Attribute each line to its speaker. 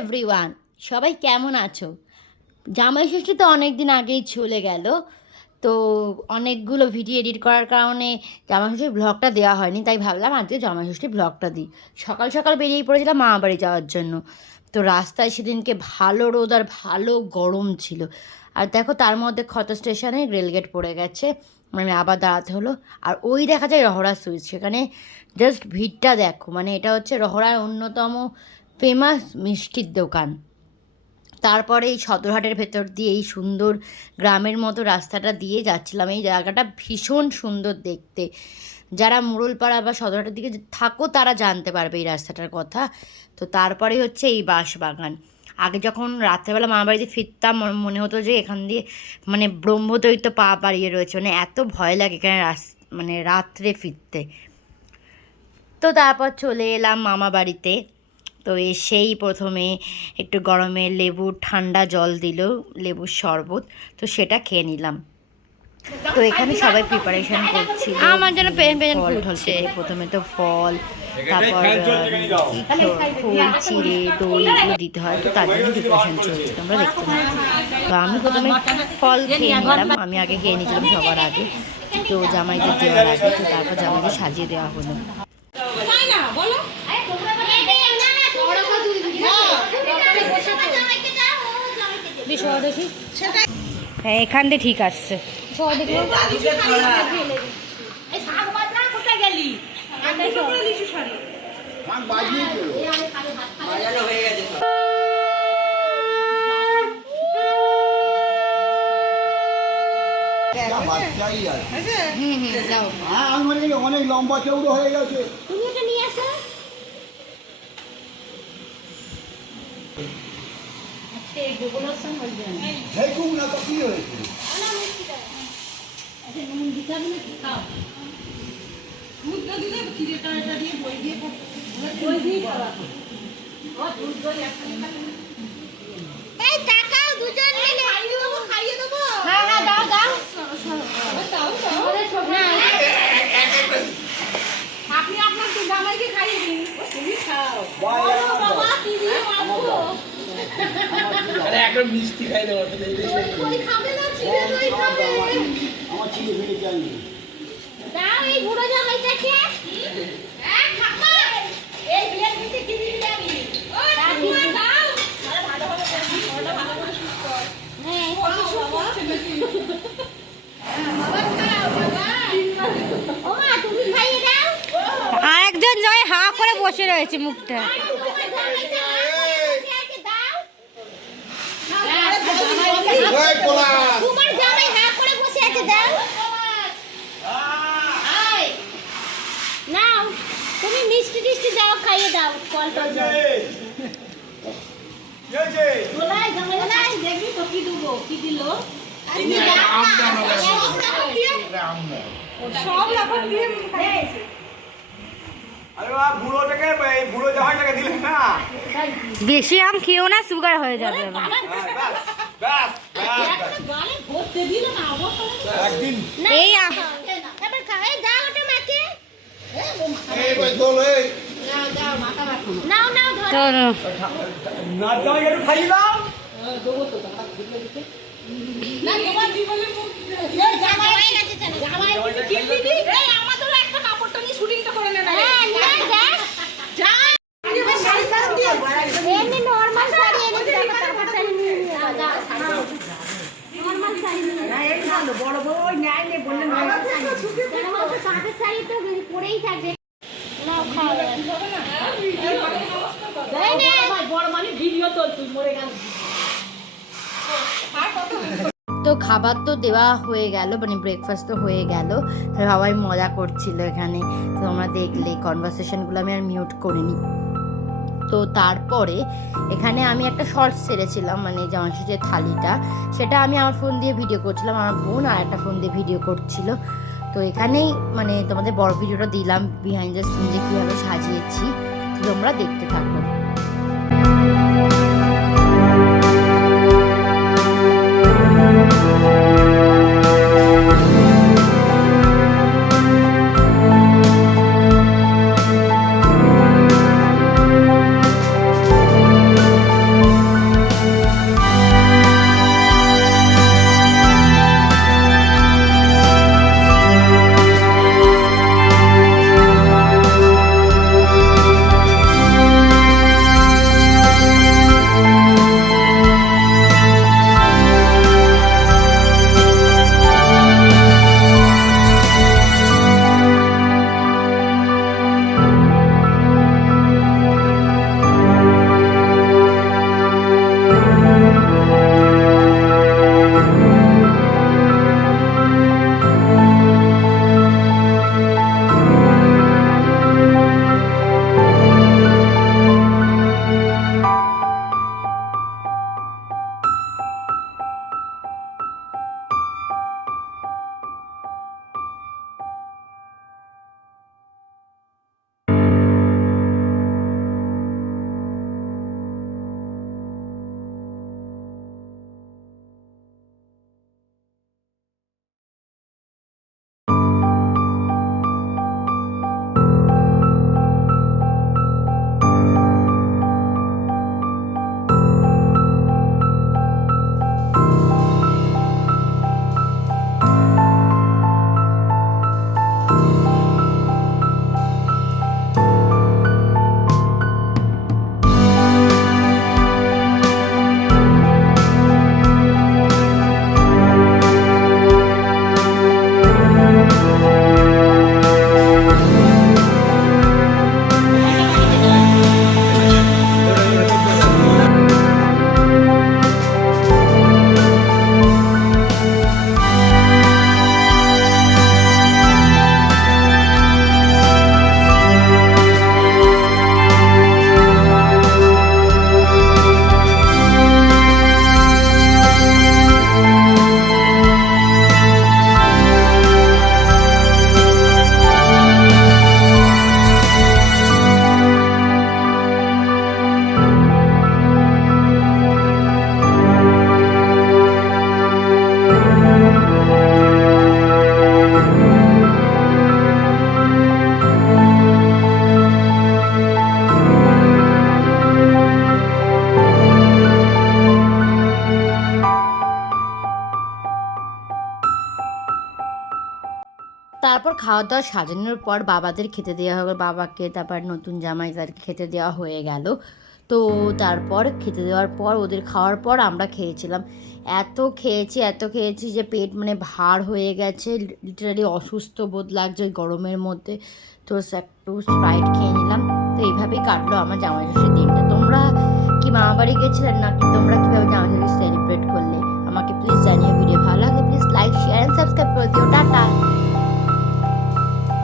Speaker 1: Everyone সবাই কেমন আছো? জামাই ষষ্ঠী তো অনেক দিন আগেই চলে গেল। তো অনেকগুলো ভিডিও এডিট করার কারণে জামাই ষষ্ঠীর ব্লগটা দেওয়া হয়নি, তাই ভাবলাম আজকে জামাই ষষ্ঠীর ব্লগটা দিই। সকাল সকাল বেরিয়ে পড়েছিলাম মামা বাড়ি যাওয়ার জন্য। তো রাস্তায় সেদিনকে ভালো রোদ আর ভালো গরম ছিল। আর দেখো তার মধ্যে ক্ষত স্টেশনে রেলগেট পড়ে গেছে। মানে আবার দাঁড়াতে হলো। আর ওই দেখা যায় রহরা সুইচ সেখানে জাস্ট ভিড়টা দেখো। মানে এটা হচ্ছে রহরার অন্যতম ফেমাস মিষ্টির দোকান। তারপরে এই সদরহাটের ভেতর দিয়ে এই সুন্দর গ্রামের মতো রাস্তাটা দিয়ে যাচ্ছিলাম। এই জায়গাটা ভীষণ সুন্দর দেখতে। যারা মুরলপাড়া বা সদরহাটের দিকে থাকো, তারা জানতে পারবে এই রাস্তাটার কথা। তো তারপরে হচ্ছে এই বাঁশবাগান। আগে যখন রাত্রেবেলা মামা বাড়িতে ফিরতাম মনে হতো যে এখান দিয়ে মানে ব্রহ্মদৈত্য পা বাড়িয়ে রয়েছে। মানে এত ভয় লাগে এখানে রাস মানে রাত্রে ফিরতে। তো তারপর চলে এলাম মামা বাড়িতে। তো এসেই প্রথমে একটু গরমে লেবু ঠান্ডা জল দিল লেবুর শরবত তো সেটা খেয়ে নিলাম। তো এখানে সবাই প্রিপারেশন করছি
Speaker 2: আমার জন্য পেন পেন
Speaker 1: ফল ঠল প্রথমে তো ফল তারপর খোল চিড়ে দই এগুলো দিতে হয় তো তার জন্য প্রিপারেশন চলছে তোমরা দেখতে পাচ্ছ। তো আমি প্রথমে ফল খেয়ে নিলাম আমি আগে খেয়ে নিয়েছিলাম সবার আগে তো জামাইকে দেওয়ার আগে তো তারপর জামাইকে সাজিয়ে দেওয়া হলো।
Speaker 2: হ্যাঁ এখান দিয়ে ঠিক আসছে।
Speaker 3: আছে।
Speaker 1: হুম যাও
Speaker 3: হ্যাঁ মনে করি অনেক লম্বা চৌড়ো হয়ে গেছে।
Speaker 1: তুমি এটা নিয়ে আসো।
Speaker 3: দেখুন না তো কি হয়েছে?
Speaker 1: এই তাকাও দুজন মিলে খাইয়ে দেবো খাইয়ে দেবো হ্যাঁ হ্যাঁ দাও দাও
Speaker 2: আপনি আপনার জামাইকে খাইয়ে দিন তুমি খাও
Speaker 1: বাবা কি দিয়ে মাখবো
Speaker 4: আরে একটা মিষ্টি খাই দেবো
Speaker 1: না ছিঁড়ে
Speaker 3: আমার ছিঁড়ে ফিরে যায়নি
Speaker 1: দাও এই বুড়ো জামাইটাকে। হ্যাঁ খাবা এই বিয়ের পিঠে কি দিয়ে যাবি ও দাও দাও। ভালো ভালো করবি ভালো করে শুট কর হ্যাঁ কত ও মা তুমি খাইয়ে দাও।
Speaker 2: আর একজন জয় হা করে বসে রয়েছে মুখটা।
Speaker 1: তোমার জামাই হা করে বসে আছে দাও। আয়। নাও তুমি মিষ্টি টিষ্টি দাও খাইয়ে দাও ফল টল দাও। দোলাই জামাই দোলাই দেখবি তো কি দেবো কি দিল। সব রকম দিয়ে
Speaker 4: এই।
Speaker 2: বেশি আম খেয়েও না সুগার হয়ে যাবে
Speaker 1: না তোমার জীবনে জামাই হয়ে গেছে জানো জামাই কিনলি দি এই আমাদেরও একটা কাপড়টা নিয়ে শুটিংটা করে নে না হ্যাঁ না দেখ যা শাড়ি শাড়ি দিয়ে এমনি নরমাল শাড়ি এনে দেখো তারপর শাড়ি নিয়ে নিয়ে আও, যাও নরমাল শাড়ি নিয়ে না এই ভালো বড় বড় ওই ন্যায় নে বললেন কেন শাড়ি তো পরেই থাকবে নাও খাও এই নে। বড় মানে ভিডিও তো তুই মরে গেল। তো খাবার তো দেওয়া হয়ে গেল মানে ব্রেকফাস্ট তো হয়ে গেল। সবাই মজা করছিল এখানে। তো আমরা দেখলে কনভারসেশনগুলো আমি আর মিউট করিনি। তো তারপরে এখানে আমি একটা শর্টস ছেড়েছিলাম মানে যে থালিটা। সেটা আমি আমার ফোন দিয়ে ভিডিও করছিলাম, আমার বোন আর একটা ফোন দিয়ে ভিডিও করছিল। তো এখানেই মানে তোমাদের বড় ভিডিওটা দিলাম বিহাইন্ড দ্য সিন যে কীভাবে সাজিয়েছি, তোমরা দেখতে থাকো। খাওয়া দাওয়া সাজানোর পর বাবাদের খেতে দেওয়া হলো বাবাকে তারপর নতুন জামাই তাদেরকে খেতে দেওয়া হয়ে গেল। তো তারপর খেতে দেওয়ার পর, ওদের খাওয়ার পর আমরা খেয়েছিলাম। এত খেয়েছি এত খেয়েছি যে পেট মানে ভার হয়ে গেছে। লিটারালি অসুস্থ বোধ লাগছে গরমের মধ্যে। তো একটু স্প্রাইট খেয়ে নিলাম। তো এইভাবেই কাটলো আমার জামাই ষষ্ঠীর দিনটা। তোমরা কি মামা বাড়ি গেছিলেন নাকি তোমরা কীভাবে জামাই ষষ্ঠী সেলিব্রেট করলে? আমাকে প্লিজ জানিয়ে ভিডিও ভালো লাগলে please like share and subscribe করে দিও।